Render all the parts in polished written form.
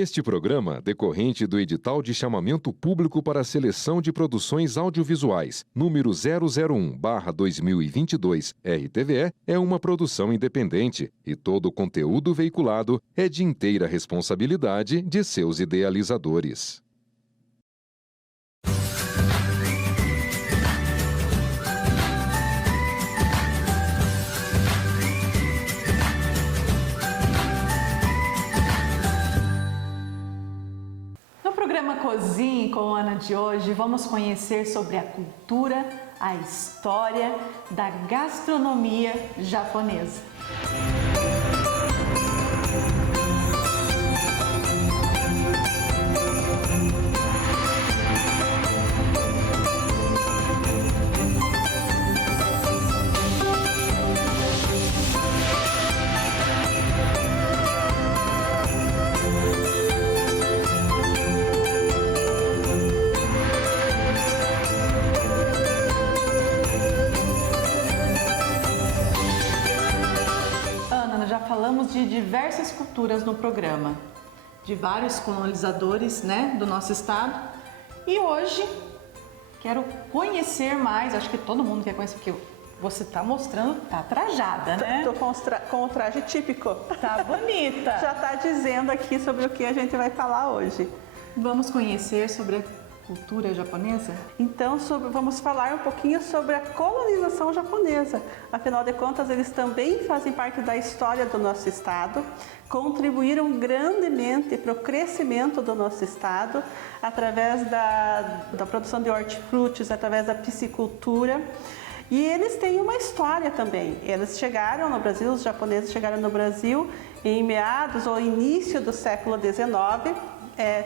Este programa, decorrente do edital de chamamento público para a seleção de produções audiovisuais, número 001/2022, RTVE, é uma produção independente e todo o conteúdo veiculado é de inteira responsabilidade de seus idealizadores. No programa Cozinhe com Ana de hoje, vamos conhecer sobre a cultura, a história da gastronomia japonesa. Falamos de diversas culturas no programa, de vários colonizadores, do nosso estado. E hoje quero conhecer mais, acho que todo mundo quer conhecer, porque você está mostrando, tá trajada, né? Tô com o traje típico. Tá bonita. Já está dizendo aqui sobre o que a gente vai falar hoje. Vamos conhecer sobre a cultura japonesa? Então, vamos falar um pouquinho sobre a colonização japonesa. Afinal de contas, eles também fazem parte da história do nosso estado, contribuíram grandemente para o crescimento do nosso estado, através da produção de hortifrutis, através da piscicultura. E eles têm uma história também. Eles chegaram no Brasil, os japoneses chegaram no Brasil em meados ou início do século XIX,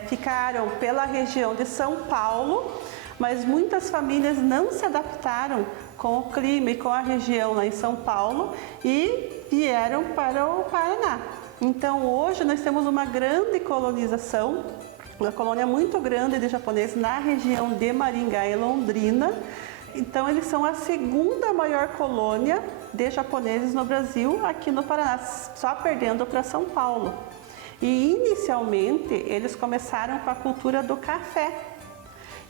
ficaram pela região de São Paulo, mas muitas famílias não se adaptaram com o clima e com a região lá em São Paulo e vieram para o Paraná. Então hoje nós temos uma grande colonização, uma colônia muito grande de japoneses na região de Maringá e Londrina. Então eles são a segunda maior colônia de japoneses no Brasil, aqui no Paraná, só perdendo para São Paulo. E inicialmente eles começaram com a cultura do café.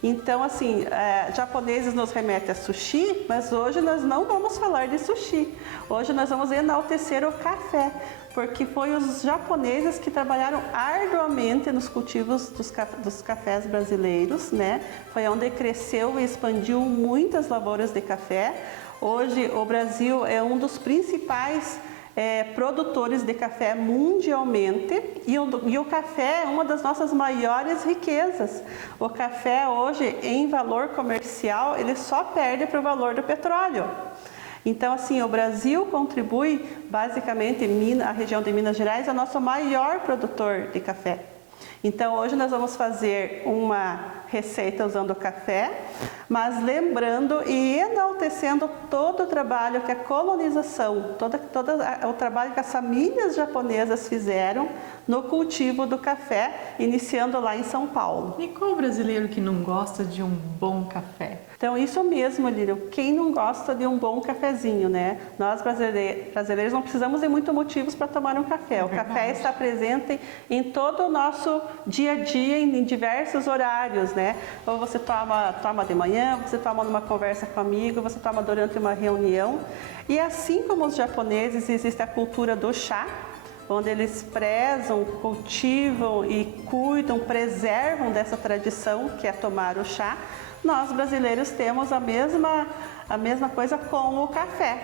Então, assim, japoneses nos remetem a sushi, mas hoje nós não vamos falar de sushi. Hoje nós vamos enaltecer o café, porque foi os japoneses que trabalharam arduamente nos cultivos dos cafés brasileiros, né? Foi onde cresceu e expandiu muitas lavouras de café. Hoje o Brasil é um dos principais produtores de café mundialmente e o café é uma das nossas maiores riquezas. O café hoje, em valor comercial, ele só perde para o valor do petróleo. Então, assim, o Brasil contribui, basicamente, a região de Minas Gerais é o nosso maior produtor de café. Então, hoje nós vamos fazer uma receita usando café, mas lembrando e enaltecendo todo o trabalho que a colonização, todo o trabalho que as famílias japonesas fizeram no cultivo do café, iniciando lá em São Paulo. E qual brasileiro que não gosta de um bom café? Então, isso mesmo, Lírio. Quem não gosta de um bom cafezinho, né? Nós brasileiros não precisamos de muitos motivos para tomar um café. O café está presente em todo o nosso dia a dia, em diversos horários, né? Ou você toma de manhã, você toma numa conversa com um amigo, você toma durante uma reunião. E assim como os japoneses, existe a cultura do chá, onde eles prezam, cultivam e cuidam, preservam dessa tradição que é tomar o chá. Nós brasileiros temos a mesma coisa com o café,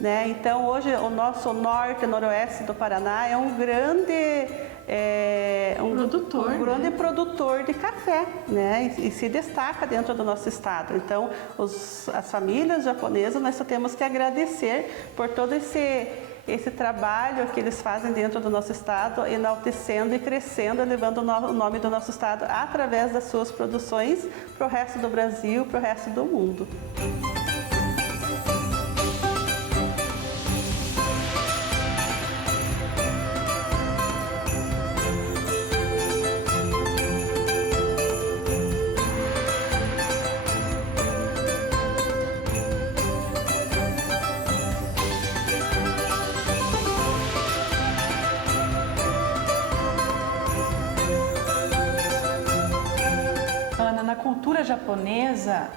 né? Então hoje o nosso norte e noroeste do Paraná é um grande produtor de café, né? E se destaca dentro do nosso estado. Então as famílias japonesas, nós só temos que agradecer por todo esse trabalho que eles fazem dentro do nosso estado, enaltecendo e crescendo, elevando o nome do nosso estado através das suas produções para o resto do Brasil, para o resto do mundo. na cultura japonesa,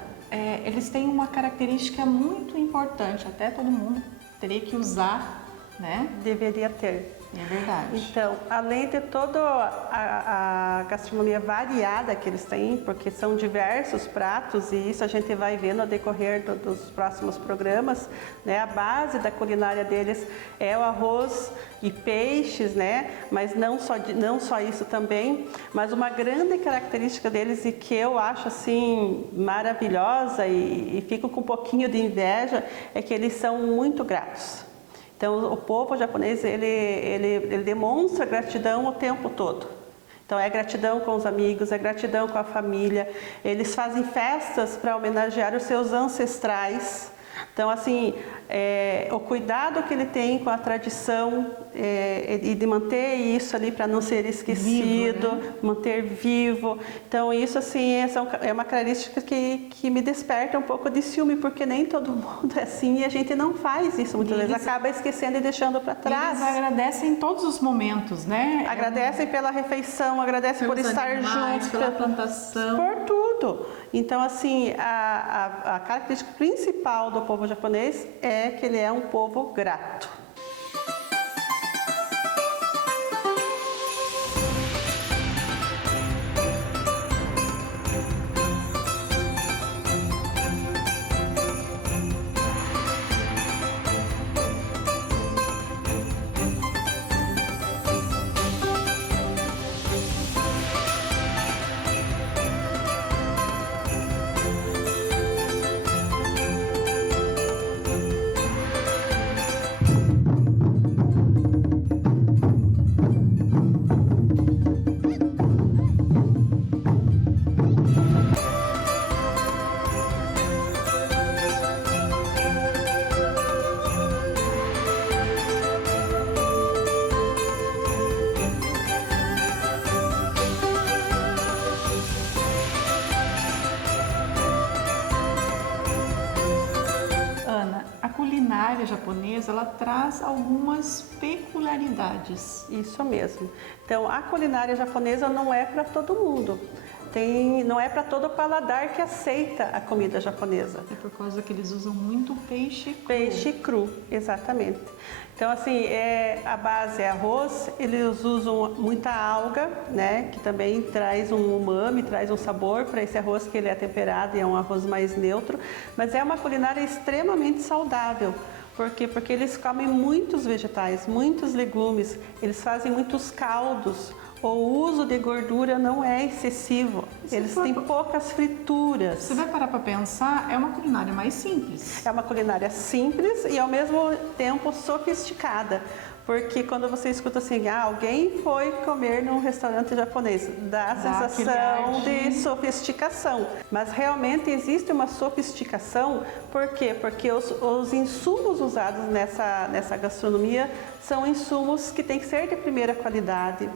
eles têm uma característica muito importante, até todo mundo teria que usar, né? Deveria ter. É verdade. Então, além de toda a gastronomia variada que eles têm, porque são diversos pratos, e isso a gente vai ver no decorrer dos próximos programas, né? A base da culinária deles é o arroz e peixes, né? Mas não só isso também, mas uma grande característica deles e que eu acho assim maravilhosa e fico com um pouquinho de inveja, é que eles são muito gratos. Então, o povo japonês, ele demonstra gratidão o tempo todo. Então, é gratidão com os amigos, é gratidão com a família. Eles fazem festas para homenagear os seus ancestrais. Então, assim, o cuidado que ele tem com a tradição e de manter isso ali para não ser esquecido, vivo, né? Manter vivo. Então, isso, assim, é uma característica que me desperta um pouco de ciúme, porque nem todo mundo é assim e a gente não faz isso muitas vezes. Acaba esquecendo e deixando para trás. Eles agradecem em todos os momentos, né? Agradecem pela refeição, agradecem por estar juntos, pela plantação. Por tudo. Então, assim, a característica principal do povo japonês é que ele é um povo grato. culinária japonesa, ela traz algumas peculiaridades. Isso mesmo. Então, a culinária japonesa não é para todo mundo. Não é para todo paladar que aceita a comida japonesa. É por causa que eles usam muito peixe cru. Peixe cru, exatamente. Então, assim, a base é arroz, eles usam muita alga, né, que também traz um umami, traz um sabor para esse arroz, que ele é temperado e é um arroz mais neutro, mas é uma culinária extremamente saudável. Por quê? Porque eles comem muitos vegetais, muitos legumes, eles fazem muitos caldos. O uso de gordura não é excessivo, eles têm poucas frituras. Você vai parar para pensar, é uma culinária mais simples. É uma culinária simples e ao mesmo tempo sofisticada. Porque quando você escuta assim, alguém foi comer num restaurante japonês, dá a sensação de sofisticação. Mas realmente existe uma sofisticação, por quê? Porque os insumos usados nessa gastronomia são insumos que têm que ser de primeira qualidade.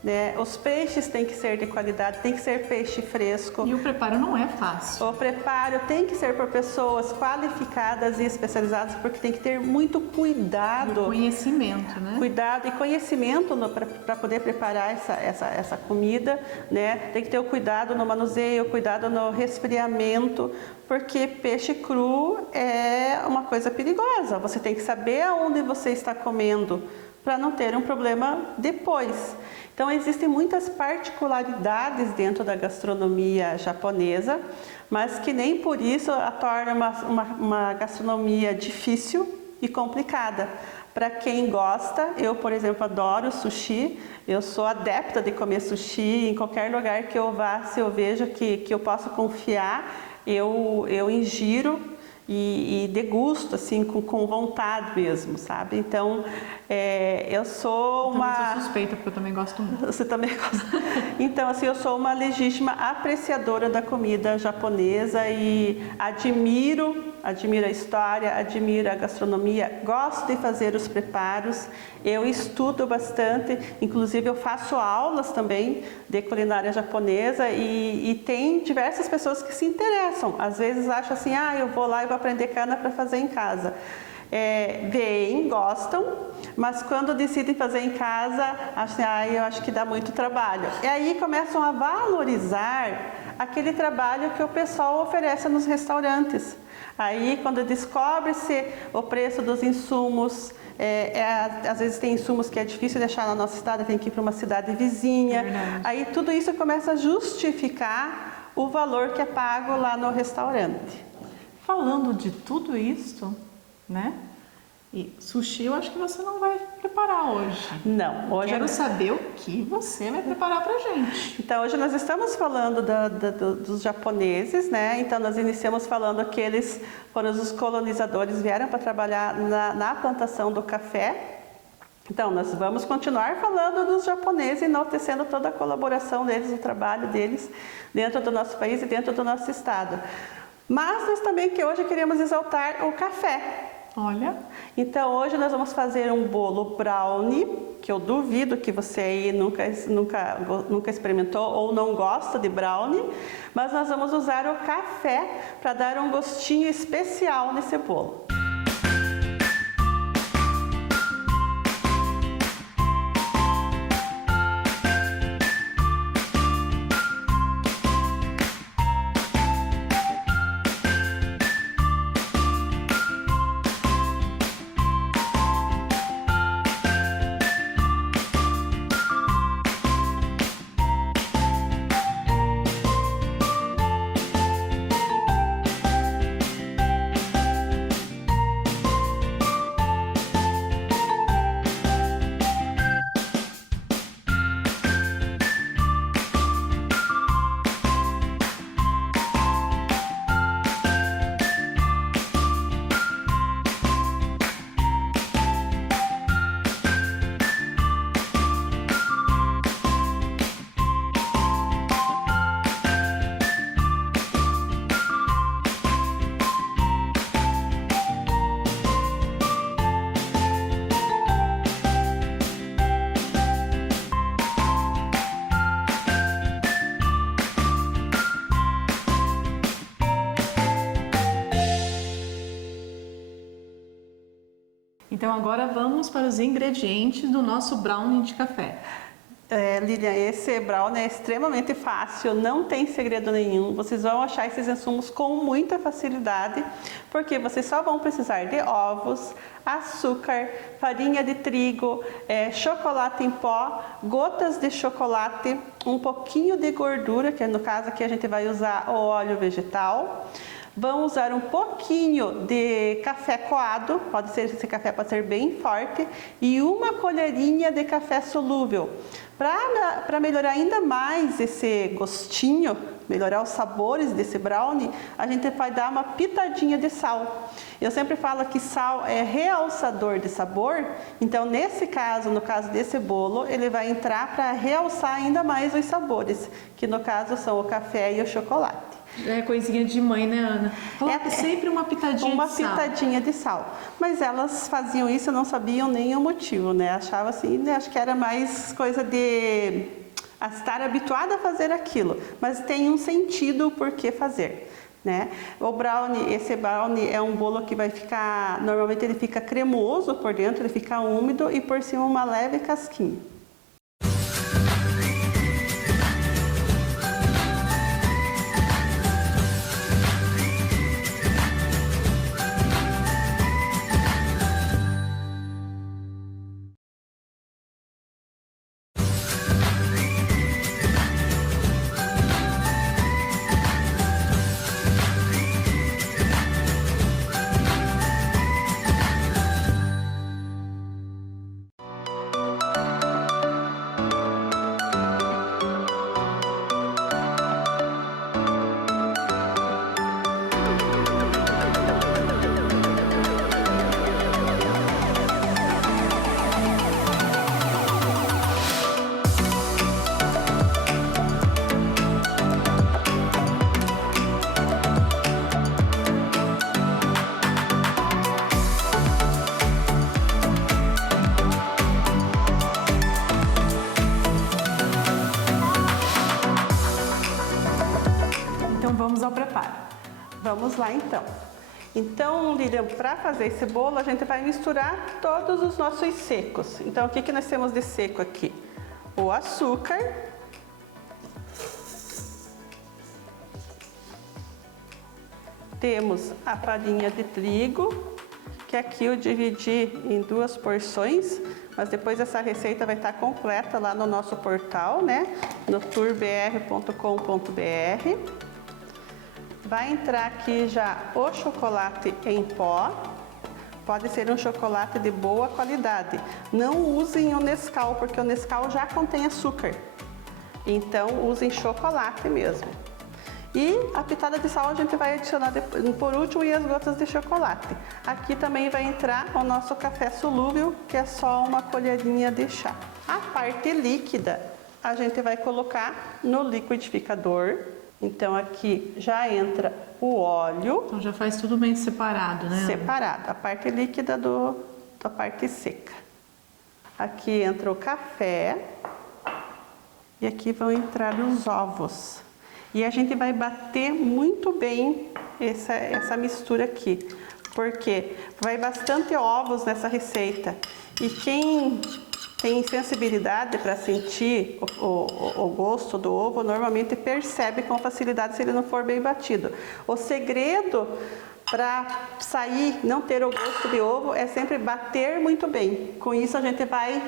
Né? Os peixes têm que ser de qualidade, tem que ser peixe fresco. E o preparo não é fácil. O preparo tem que ser por pessoas qualificadas e especializadas, porque tem que ter muito cuidado. Conhecimento, né? Cuidado e conhecimento para poder preparar essa comida, né? Tem que ter o cuidado no manuseio, o cuidado no resfriamento, porque peixe cru é uma coisa perigosa. Você tem que saber aonde você está comendo, para não ter um problema depois. Então, existem muitas particularidades dentro da gastronomia japonesa, mas que nem por isso a torna uma gastronomia difícil e complicada. Para quem gosta, eu, por exemplo, adoro sushi, eu sou adepta de comer sushi, em qualquer lugar que eu vá, se eu vejo que eu posso confiar, eu ingiro e degusto, assim, com vontade mesmo, sabe? Então, eu sou uma... Eu também sou suspeita, porque eu também gosto muito. Você também gosta? Então, assim, eu sou uma legítima apreciadora da comida japonesa e admiro a história, admiro a gastronomia, gosto de fazer os preparos, eu estudo bastante, inclusive eu faço aulas também de culinária japonesa e tem diversas pessoas que se interessam. Às vezes acham assim, eu vou lá e vou aprender cana para fazer em casa. Veem, gostam, mas quando decidem fazer em casa, acham, eu acho que dá muito trabalho. E aí começam a valorizar aquele trabalho que o pessoal oferece nos restaurantes. Aí, quando descobre-se o preço dos insumos, às vezes tem insumos que é difícil de achar na nossa cidade, tem que ir para uma cidade vizinha. Aí tudo isso começa a justificar o valor que é pago lá no restaurante. Falando de tudo isso, né? E sushi eu acho que você não vai preparar hoje. Não, hoje Quero saber o que você vai preparar pra gente. Então, hoje nós estamos falando dos japoneses, né? Então, nós iniciamos falando que eles foram os colonizadores, vieram para trabalhar na plantação do café. Então, nós vamos continuar falando dos japoneses, enaltecendo toda a colaboração deles, o trabalho deles dentro do nosso país e dentro do nosso estado. Mas nós também que hoje queremos exaltar o café. Olha. Então, hoje nós vamos fazer um bolo brownie, que eu duvido que você aí nunca experimentou ou não gosta de brownie, mas nós vamos usar o café para dar um gostinho especial nesse bolo. Então agora vamos para os ingredientes do nosso brownie de café. Lilian, esse brownie é extremamente fácil, não tem segredo nenhum. Vocês vão achar esses insumos com muita facilidade, porque vocês só vão precisar de ovos, açúcar, farinha de trigo, chocolate em pó, gotas de chocolate, um pouquinho de gordura, que no caso aqui a gente vai usar o óleo vegetal. Vamos usar um pouquinho de café coado, esse café pode ser bem forte, e uma colherinha de café solúvel. Para melhorar ainda mais esse gostinho, melhorar os sabores desse brownie, a gente vai dar uma pitadinha de sal. Eu sempre falo que sal é realçador de sabor, então nesse caso, no caso desse bolo, ele vai entrar para realçar ainda mais os sabores, que no caso são o café e o chocolate. É coisinha de mãe, né, Ana? Coloca sempre uma pitadinha de sal. Uma pitadinha de sal. Mas elas faziam isso e não sabiam nem o motivo, né? Achavam assim, né? Acho que era mais coisa de estar habituada a fazer aquilo. Mas tem um sentido o porquê fazer, né? O brownie, esse brownie é um bolo que vai ficar, normalmente ele fica cremoso por dentro, ele fica úmido e por cima uma leve casquinha. Vamos ao preparo. Vamos lá então. Então, Lilian, para fazer esse bolo, a gente vai misturar todos os nossos secos. Então, o que nós temos de seco aqui? O açúcar, Temos a farinha de trigo, que aqui eu dividi em 2 porções, mas depois essa receita vai estar completa lá no nosso portal, né? No tourbr.com.br. Vai entrar aqui já o chocolate em pó. Pode ser um chocolate de boa qualidade. Não usem o Nescau, porque o Nescau já contém açúcar. Então, usem chocolate mesmo. E a pitada de sal a gente vai adicionar por último e as gotas de chocolate. Aqui também vai entrar o nosso café solúvel, que é só uma colherinha de chá. A parte líquida a gente vai colocar no liquidificador. Então aqui já entra o óleo. Então já faz tudo bem separado, né? Separado, a parte líquida da parte seca. Aqui entra o café e aqui vão entrar os ovos. E a gente vai bater muito bem essa mistura aqui, porque vai bastante ovos nessa receita. E quem tem sensibilidade para sentir o gosto do ovo, normalmente percebe com facilidade se ele não for bem batido. O segredo para sair, não ter o gosto de ovo, é sempre bater muito bem. Com isso a gente vai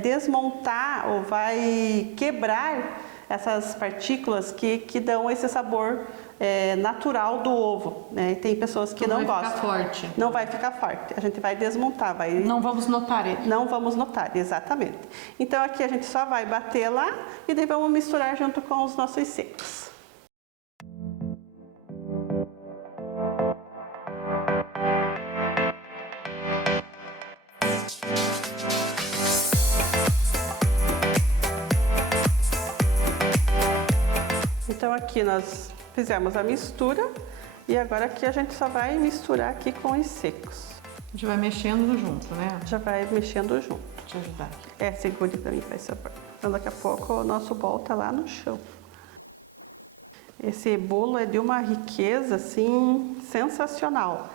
desmontar ou vai quebrar essas partículas que dão esse sabor natural do ovo, né? Tem pessoas que não gostam. Não vai ficar forte. Não vai ficar forte. A gente vai desmontar, Não vamos notar ele. Não vamos notar, exatamente. Então aqui a gente só vai bater lá e daí vamos misturar junto com os nossos secos. Então aqui nós fizemos a mistura e agora aqui a gente só vai misturar aqui com os secos. A gente vai mexendo junto, né? Já vai mexendo junto. Vou te ajudar aqui. Segure pra mim, faz favor. Então daqui a pouco o nosso bolo tá lá no chão. Esse bolo é de uma riqueza, assim, sensacional.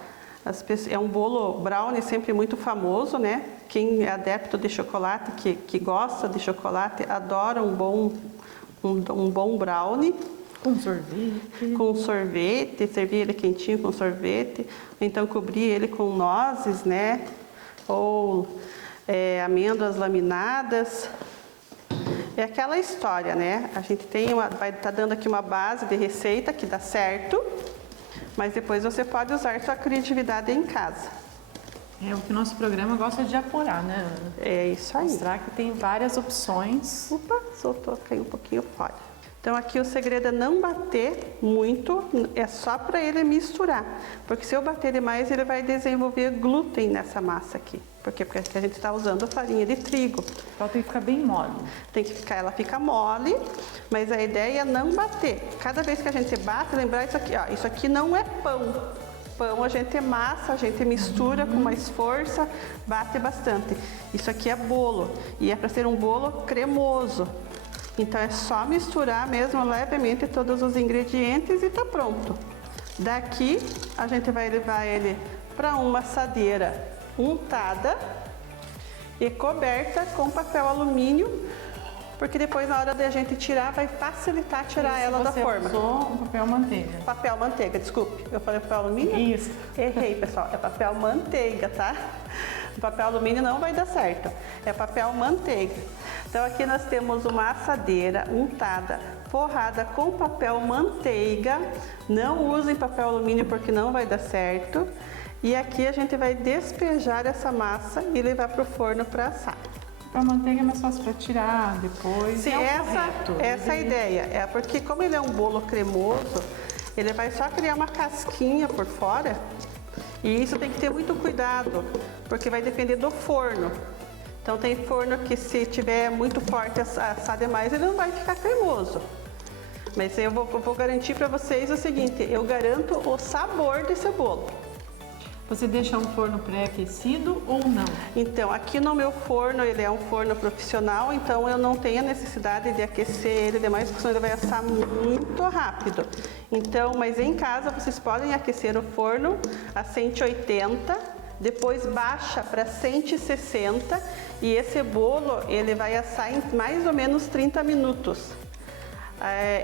É um bolo brownie sempre muito famoso, né? Quem é adepto de chocolate, que gosta de chocolate, adora um bom brownie. Com sorvete. Com sorvete, servir ele quentinho com sorvete, ou então cobrir ele com nozes, né? Ou amêndoas laminadas. É aquela história, né? A gente vai estar dando aqui uma base de receita que dá certo, mas depois você pode usar sua criatividade em casa. É o que o nosso programa gosta de apurar, né, Ana? É isso aí. Mostrar que tem várias opções. Opa, soltou, caiu um pouquinho fora. Então aqui o segredo é não bater muito, é só para ele misturar. Porque se eu bater demais, ele vai desenvolver glúten nessa massa aqui. Porque a gente está usando farinha de trigo. Então tem que ficar bem mole. Ela fica mole, mas a ideia é não bater. Cada vez que a gente bate, lembrar isso aqui, ó, isso aqui não é pão. Pão a gente amassa, a gente mistura com mais força, bate bastante. Isso aqui é bolo e é para ser um bolo cremoso. Então é só misturar mesmo levemente todos os ingredientes e tá pronto. Daqui a gente vai levar ele para uma assadeira untada e coberta com papel alumínio, porque depois na hora de a gente tirar vai facilitar tirar ela da forma. Você usou um papel manteiga. Papel manteiga, desculpe. Eu falei papel alumínio? Isso. Errei, pessoal. É papel manteiga, tá? O papel alumínio não vai dar certo. É papel manteiga. Então aqui nós temos uma assadeira untada, forrada com papel manteiga. Não usem papel alumínio porque não vai dar certo. E aqui a gente vai despejar essa massa e levar para o forno para assar. A manteiga é mais fácil para tirar depois. Sim, essa é a ideia. É porque como ele é um bolo cremoso, ele vai só criar uma casquinha por fora. E isso tem que ter muito cuidado, porque vai depender do forno. Então tem forno que se tiver muito forte assar demais, ele não vai ficar cremoso. Mas eu vou garantir para vocês o seguinte, eu garanto o sabor desse bolo. Você deixa um forno pré-aquecido ou não? Então, aqui no meu forno, ele é um forno profissional, então eu não tenho a necessidade de aquecer ele demais, porque senão ele vai assar muito rápido. Então, mas em casa vocês podem aquecer o forno a 180, depois baixa para 160 e esse bolo ele vai assar em mais ou menos 30 minutos.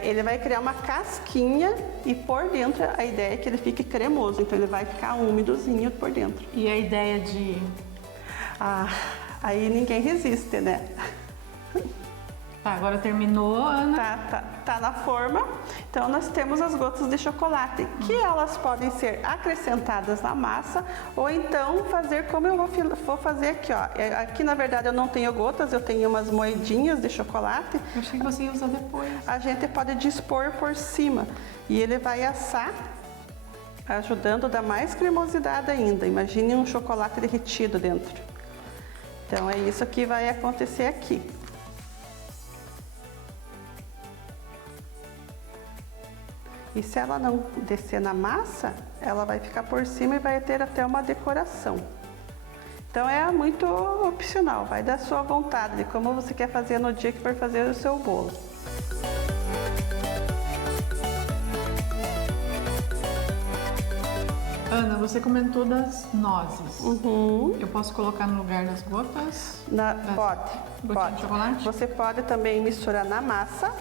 ele vai criar uma casquinha e por dentro a ideia é que ele fique cremoso, então ele vai ficar úmidozinho por dentro. E a ideia de... Aí ninguém resiste, né? Tá, agora terminou, Ana. Tá na forma. Então nós temos as gotas de chocolate, que elas podem ser acrescentadas na massa ou então fazer como eu vou fazer aqui, ó. Aqui na verdade eu não tenho gotas, eu tenho umas moedinhas de chocolate. Eu achei que você ia usar depois. A gente pode dispor por cima e ele vai assar, ajudando a dar mais cremosidade ainda. Imagine um chocolate derretido dentro. Então é isso que vai acontecer aqui. E se ela não descer na massa, ela vai ficar por cima e vai ter até uma decoração. Então é muito opcional, vai da sua vontade, de como você quer fazer no dia que for fazer o seu bolo. Ana, você comentou das nozes. Uhum. Eu posso colocar no lugar das gotas? Pode. De chocolate? Você pode também misturar na massa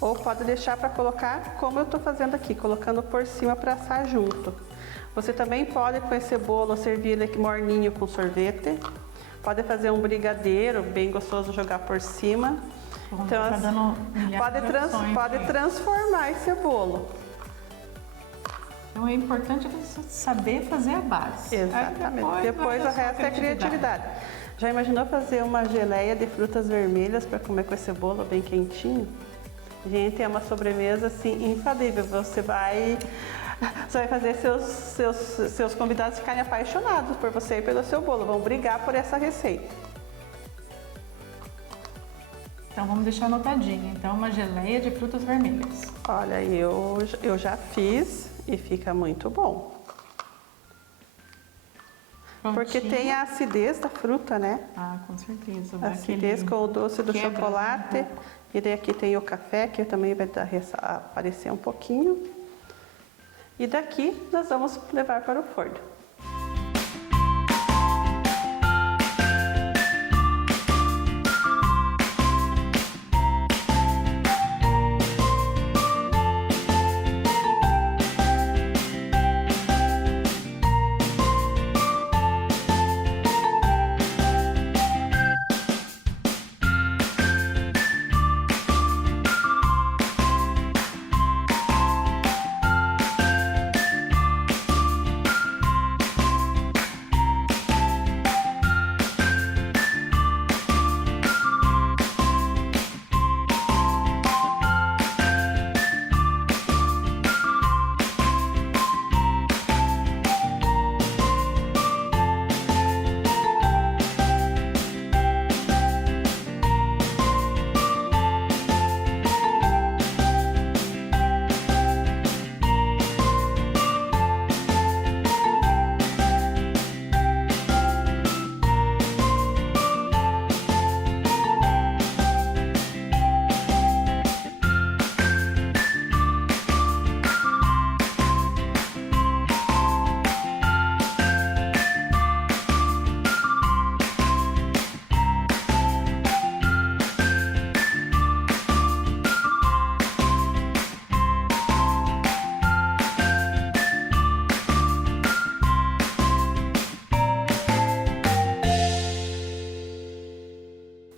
ou pode deixar para colocar como eu estou fazendo aqui, colocando por cima para assar junto. Você também pode com esse bolo servir ele aqui morninho com sorvete. Pode fazer um brigadeiro bem gostoso, jogar por cima. Então pode transformar esse bolo. Então é importante você saber fazer a base. Exatamente. Depois o resto é criatividade. Já imaginou fazer uma geleia de frutas vermelhas para comer com esse bolo bem quentinho? Gente, é uma sobremesa assim infalível. Você vai fazer seus convidados ficarem apaixonados por você e pelo seu bolo. Vão brigar por essa receita. Então vamos deixar anotadinho. Então uma geleia de frutas vermelhas. Olha, eu já fiz e fica muito bom. Prontinho. Porque tem a acidez da fruta, né? Com certeza. A acidez com o doce do chocolate. E daí aqui tem o café, que também vai aparecer um pouquinho. E daqui nós vamos levar para o forno.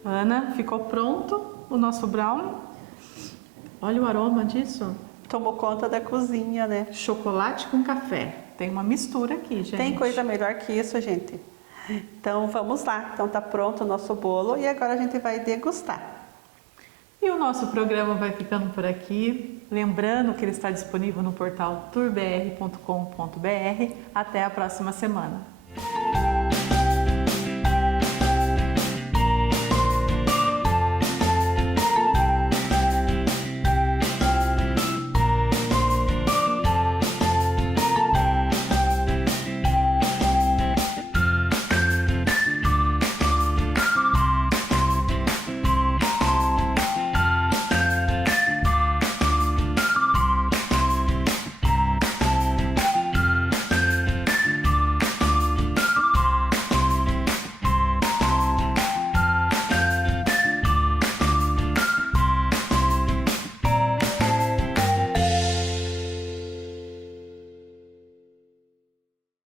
Ana, ficou pronto o nosso brownie. Olha o aroma disso. Tomou conta da cozinha, né? Chocolate com café. Tem uma mistura aqui, gente. Tem coisa melhor que isso, gente. Então vamos lá. Então tá pronto o nosso bolo e agora a gente vai degustar. E o nosso programa vai ficando por aqui. Lembrando que ele está disponível no portal tourbr.com.br. Até a próxima semana.